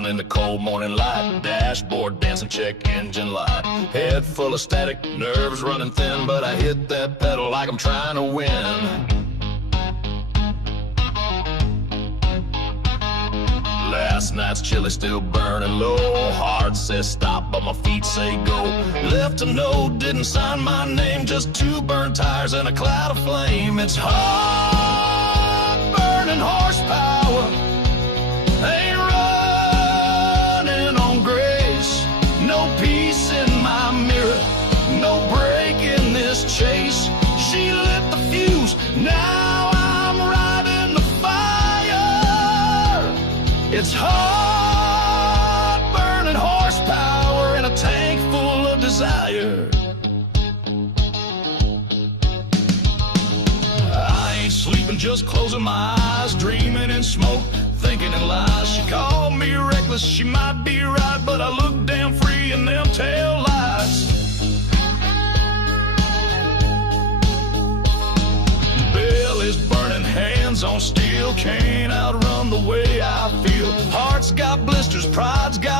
glowing in the cold morning light. Dashboard dancing, check engine light. Head full of static, nerves running thin, but I hit that pedal like I'm trying to win. Last night's chili still burning low. Heart says stop, but my feet say go. Left a note, didn't sign my name. Just two burnt tires and a cloud of flame. It's heartburn and horsepower. Ain't running on grace. No peace in my mirror, no break in this chase. She lit the fuse, now I'm riding the fire. It's heartburn and horsepower in a tank full of desire. I ain't sleeping, just closing my eyes, dreaming in smoke, thinking in lies. She called me reckless, she might be right, but I look damn free in them tail lights. Belly's burning, hands on steel, can't outrun the way I feel. Heart's got blisters, pride's got